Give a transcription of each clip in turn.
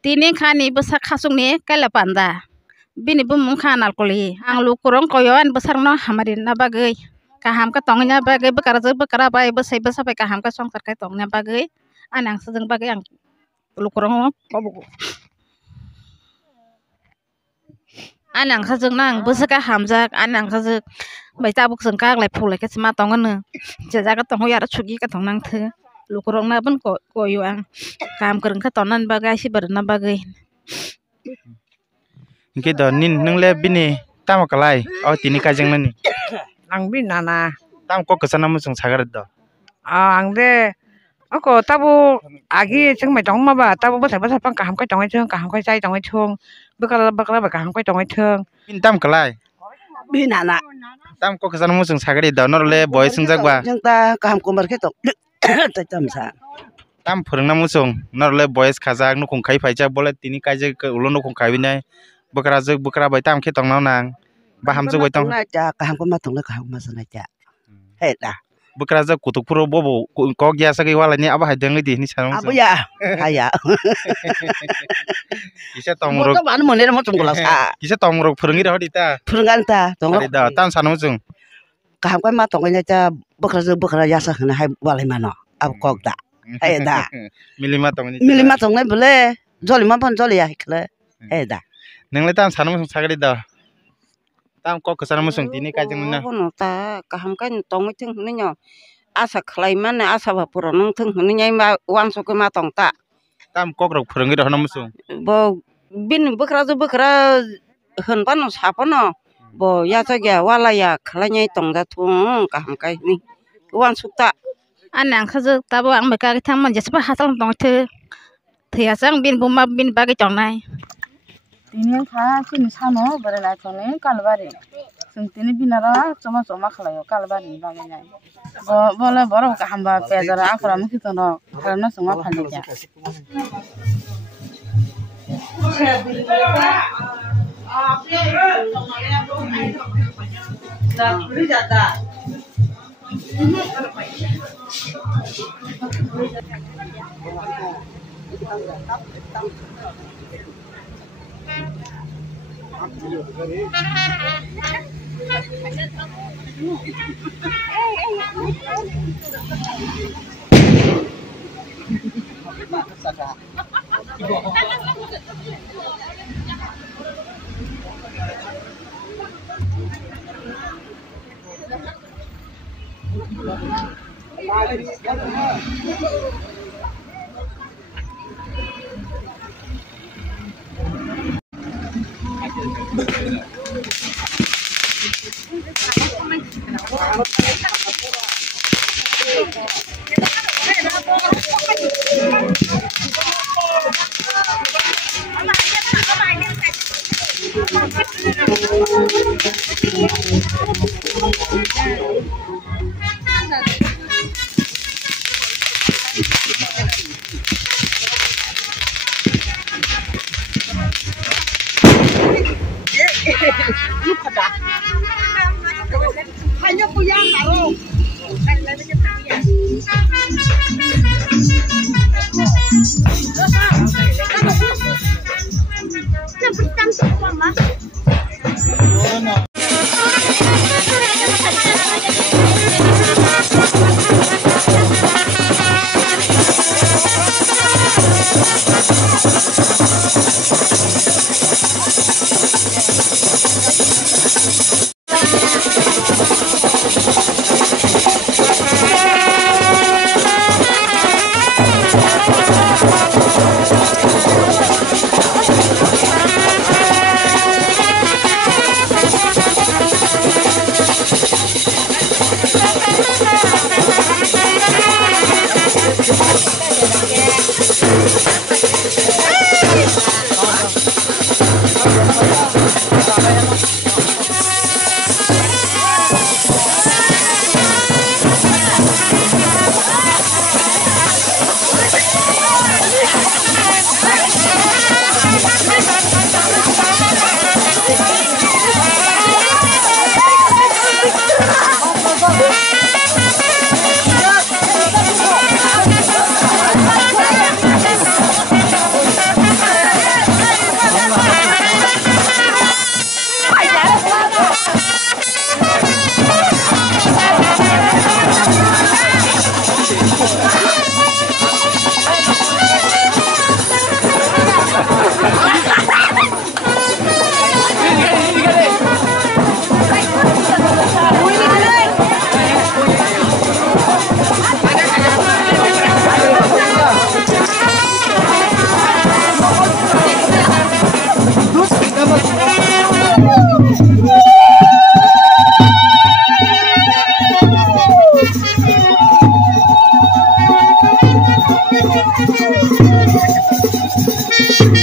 Tini khani besar khasung ni kala panda. Bini bumum khanal kuli. Ang lukurong koyoan besar no hamarin na bagay. Kaham ka tongnya bagay bekara bay besai besapai kaham ka song terkait tongnya bagay. Anang sedeng bagay ang lukurong kobo. Anang khazeng nang besaka hamjak anang khazek bai tabuk sengkak lai phulai ka sma tongan jaja ka tong yara chugi ka tong nang the lukurong na bun koyo ang kam kereng ka tonan bagay si berna bagay. Oke do nin nang le bini tam kalai au tini ka jeng nani ang binana tam ko kesana musung sagar do ang de ako tabu agi cheng mai tong ma ba tabu ba sa pang kaham ka tong ai cheng kaham ka chai tong ai chung bakala ba kaham ka tong ai chung bin tam kalai binana tam ko kesana musung sagar do nor le boy sungjak ba jeng ta kaham ko mar ke to ta tam sa tam phurungna musung nor le boys khajak nu khung khai phaijak bole tini ka je ulo nu khung khai binai bakara jek bakara bai tam ke tong nang ba ham jek bai tong na cha kaham ko ma tong le kaham ma sa na cha he da bakara jek kutuk puro bobo ko gya sa ke wala ni aba haideng di ni sarong abu ya haya isa tong ro to ban mo ne mo tung la sa isa tong ro phurungi ro dita phurungan ta tong ari da tam sanu musung kaham ko ma tong ne cha bakara ya sa na hai wala ma no ab kok da he da milima tong ni milima tong ne bole joli ma pon joli ya kle he da nang le tam sanu musung sagari da tam ko kesana musung tini ka jeng na Kono ta kaham kan tong ting ni nyo asa khlai man asa ba puro nang thung ni nyai ma wan so ke ma tong ta tam ko ro phurungi ro musung bo bin bekra hun pan sa pa no bo ya ta ga wala ya khlai nyai tong da thung kaham kai ni wan su ta Anang khazek tabu ang beka ki thang man jaspa hatal tong the. Thia sang bin buma bin bagay tong nai. Tini kha sini sano berenai tone kalbari. Sing tini binara cuma khalayo kalbari bagay nai. Bola boro ka hamba pezara akra mukhi tono harana suma phali ja.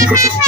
Thank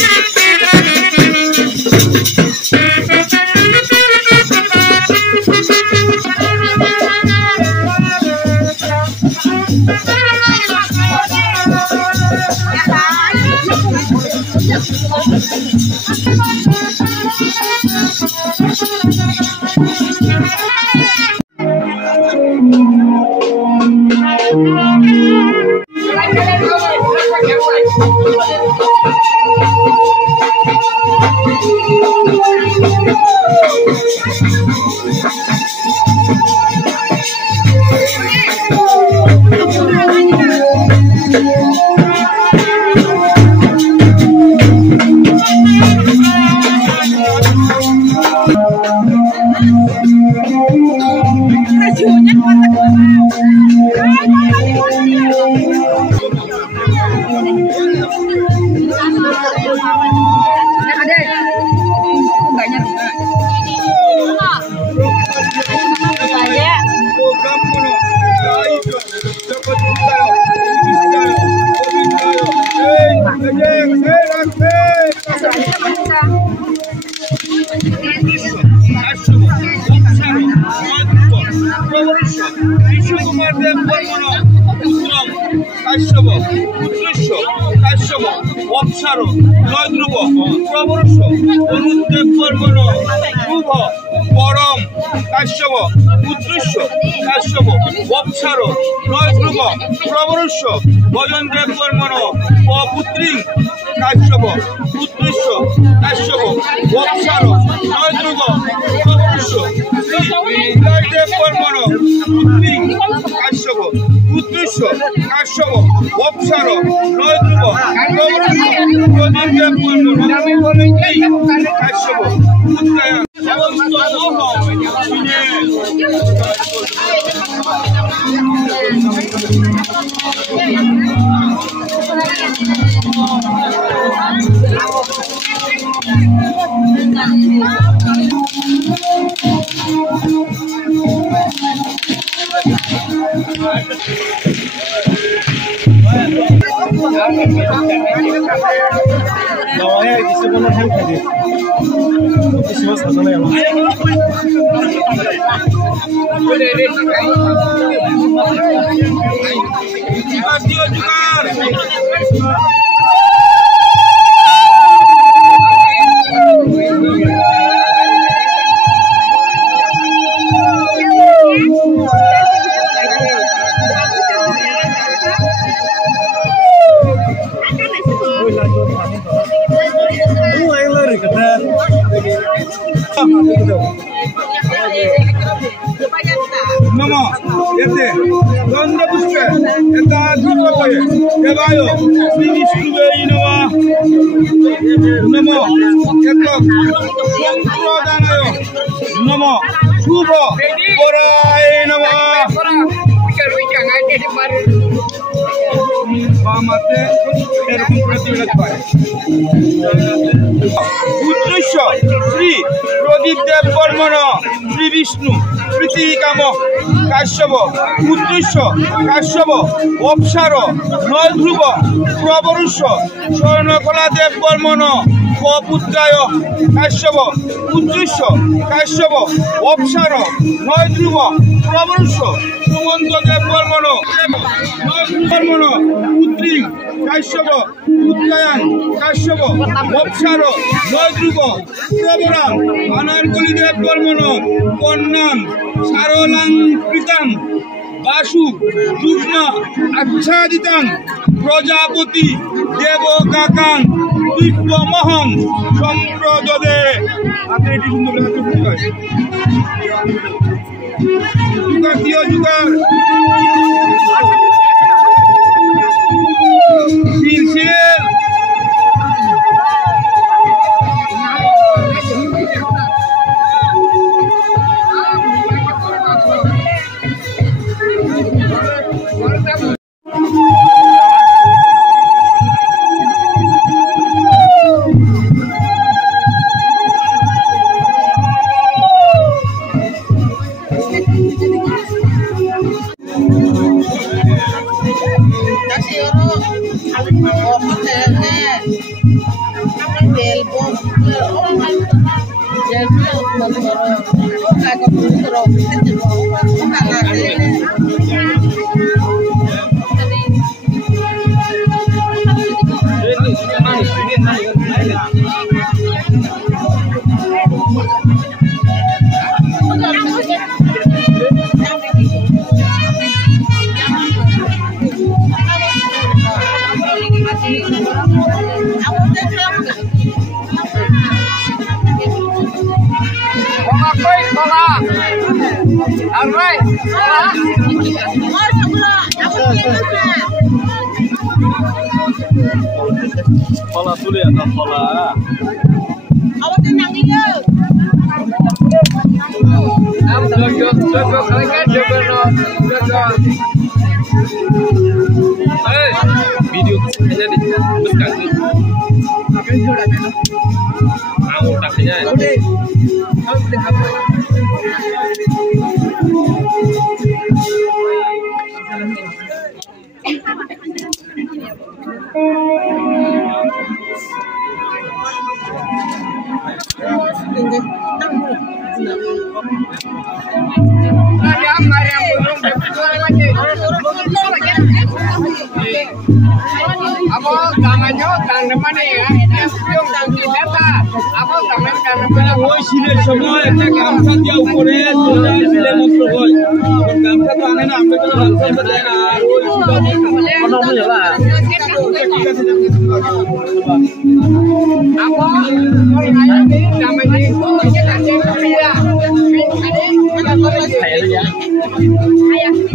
you. প্রজাপতি দেব কাকাং বিশ্বমহং সম্প্রদে আপনি এটি সুন্দর জুগার দিও জুগার শিল Pola tulis atau pola? Awak tenang dia. Jogo kalian jogo no. Video hanya di besar. Apa yang sudah ada? Aku tak hanya. Apa tangannya tangan mana ya? Yang piung tangan kita. Apa tangan tangan mana? Oh sini semua itu gamsa dia ukuran sudah sini motor boy. Gamsa tu ane na ambil tu gamsa berdeka. Mana boleh lah. Apa? Orang ni namanya itu kita cakap dia. Ayah.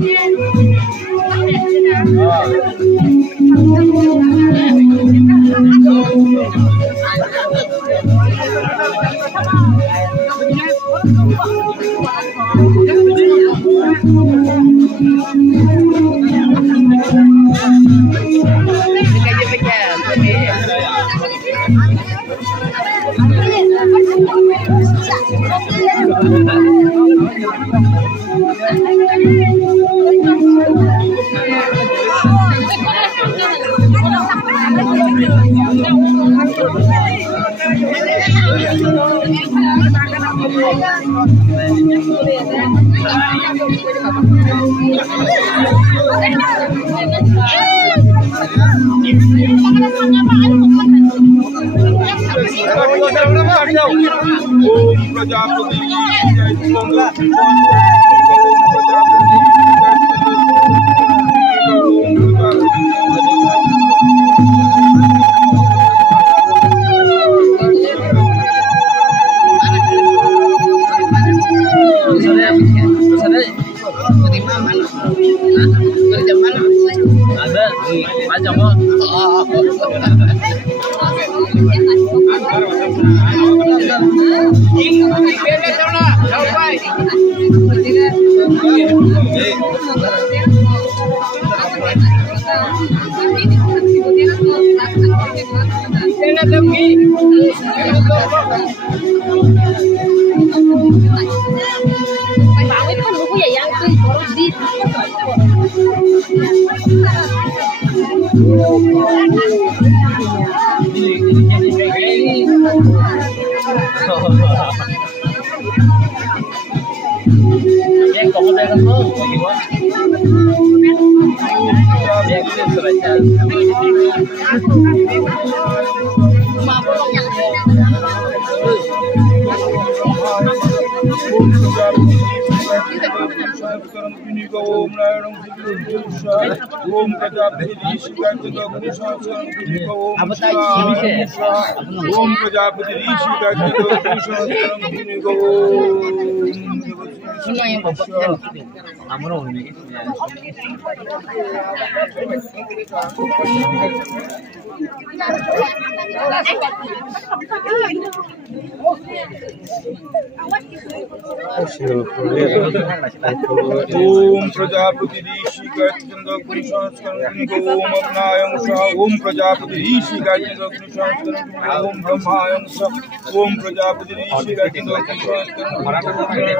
Om Prajapati Rishi Gajendra Krishnaskaram Om Abnayam Sa Om Prajapati Rishi Gajendra Krishnaskaram Om Brahmayam Sa Om Prajapati Rishi Gajendra Krishnaskaram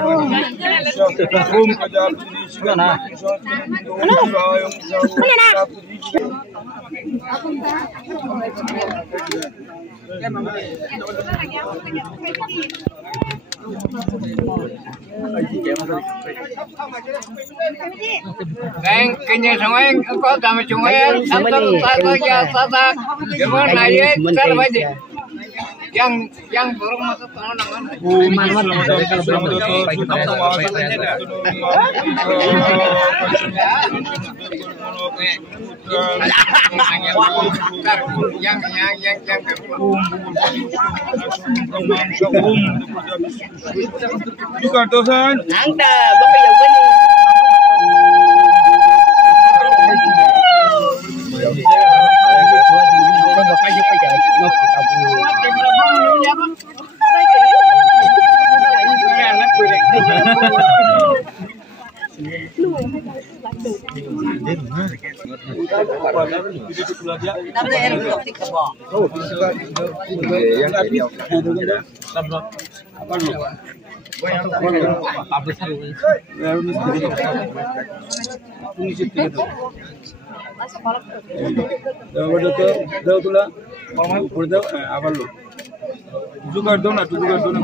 Om Prajapati Rishi Gajendra Krishnaskaram Om Brahmayam Sa Om Prajapati Rishi Đang kenya sangat engkau sama cuma sampai saja saja. Jangan naik saja. Yang burung masuk tanah juga dosan. Anda, bapak yang benar. দাও তোলা উপরে দাও আবার লো জুগার দাও না জুগার দাও না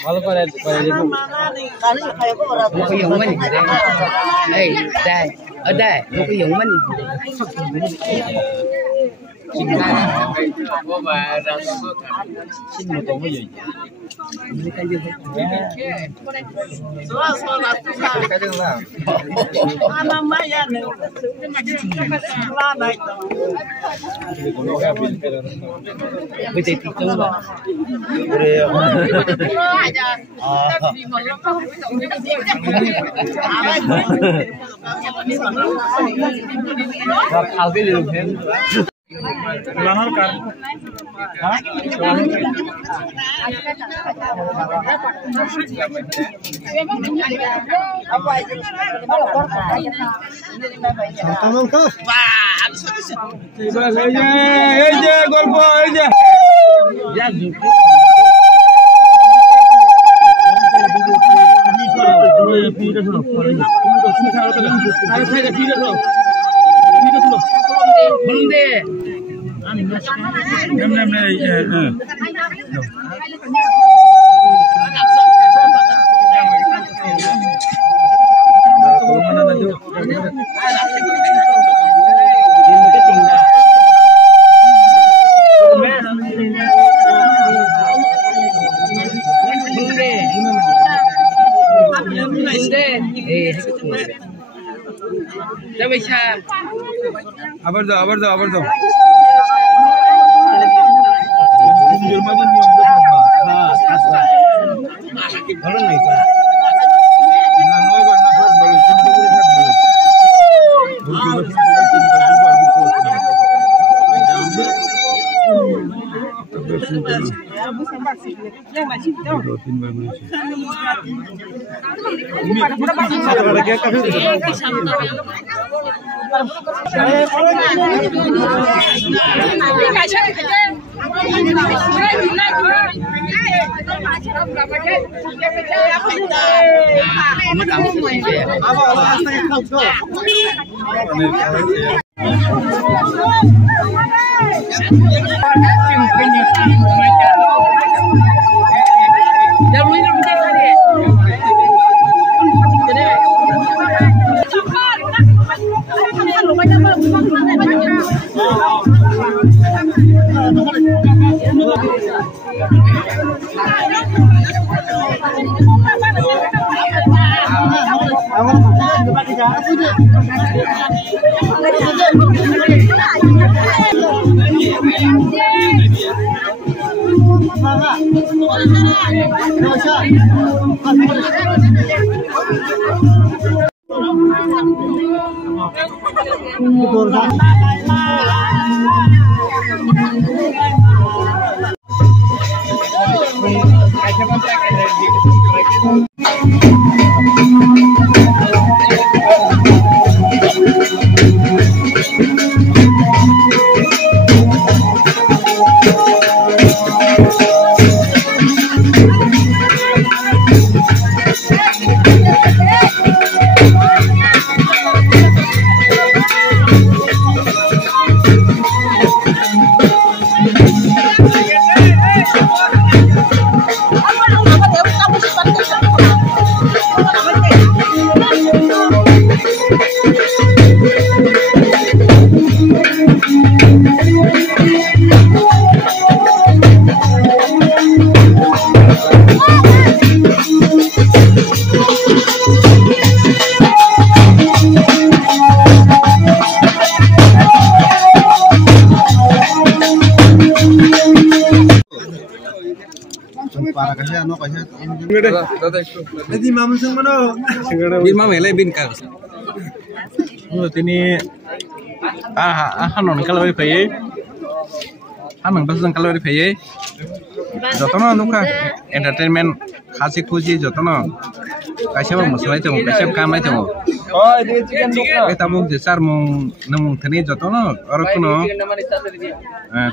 Kalau pada ibu, buku yang mana? Dah, ada buku yang mana? Cinta, cinta kamu ya. Ini kan juga. Kadang lah. Anak maya nih. Betul itu lah. আবার দাও আবার দাও আবার দাও ভালো নাই para kasi ano kasi Jadi mama sang mana? Bin mama le bin ka. Tini hanon kalau paye. Hanon pasang kalau paye. Jotono nuka entertainment khasi khuji jotono. Kaisa muslai tong kaisa kamai tong. Oh, dia chicken dukna. Kita mung desar mung nung thani jotono aro kuno.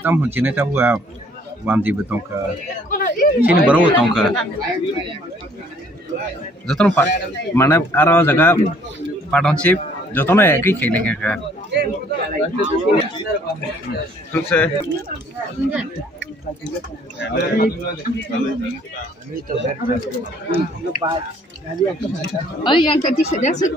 Tam hunchine tabu Wamdi betong ke sini baru betong ke jotono pak mana aro jaga partnership jotono eki kailing ke Sukses. Oh, yang tadi sudah ada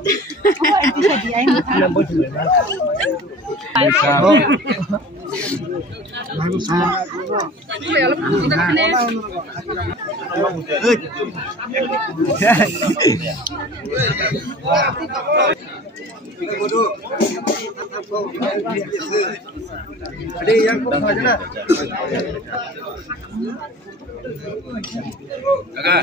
yang aja lah kakak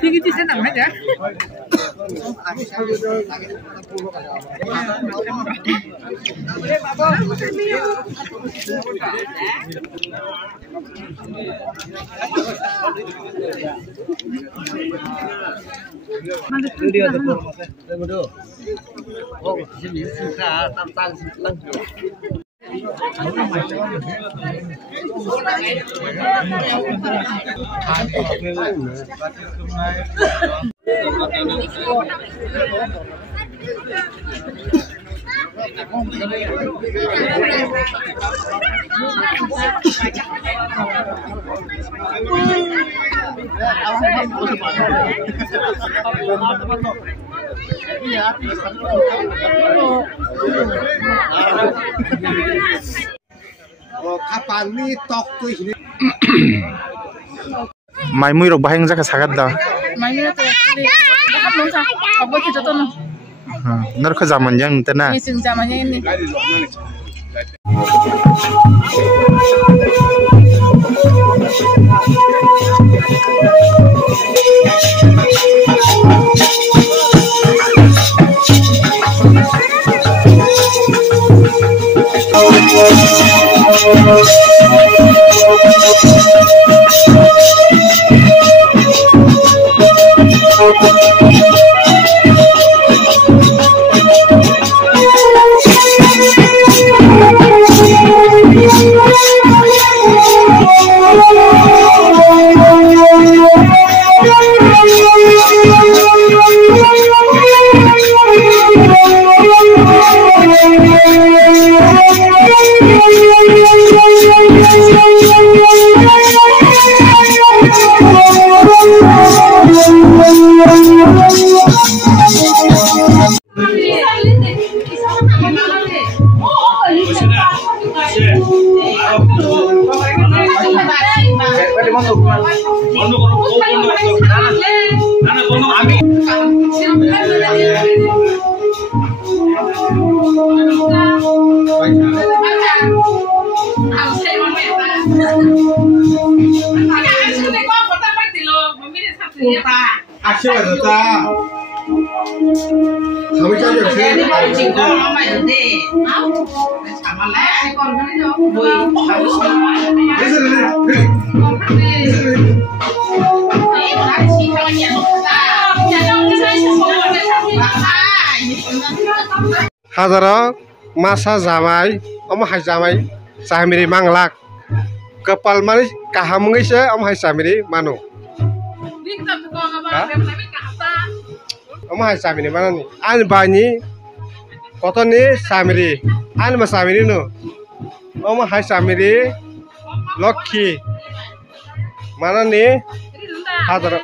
Tinggi di sana aja. dia ada oh sini suka tantang lang kapan nih tok tuh ini Mai mui rok baheng jaka sagat da. Mai ni tu, dapat nungsa, apa tu jatuh nu? Nar kha zaman yang tena. Ini sing zamannya ini. Hazara masa zamai om hai zamai samiri manglak kepal manis kahamungi se om hai samiri manu om hai samiri mana nih an bani koto nih samiri an mas samiri no om hai samiri lokhi mana nih hazara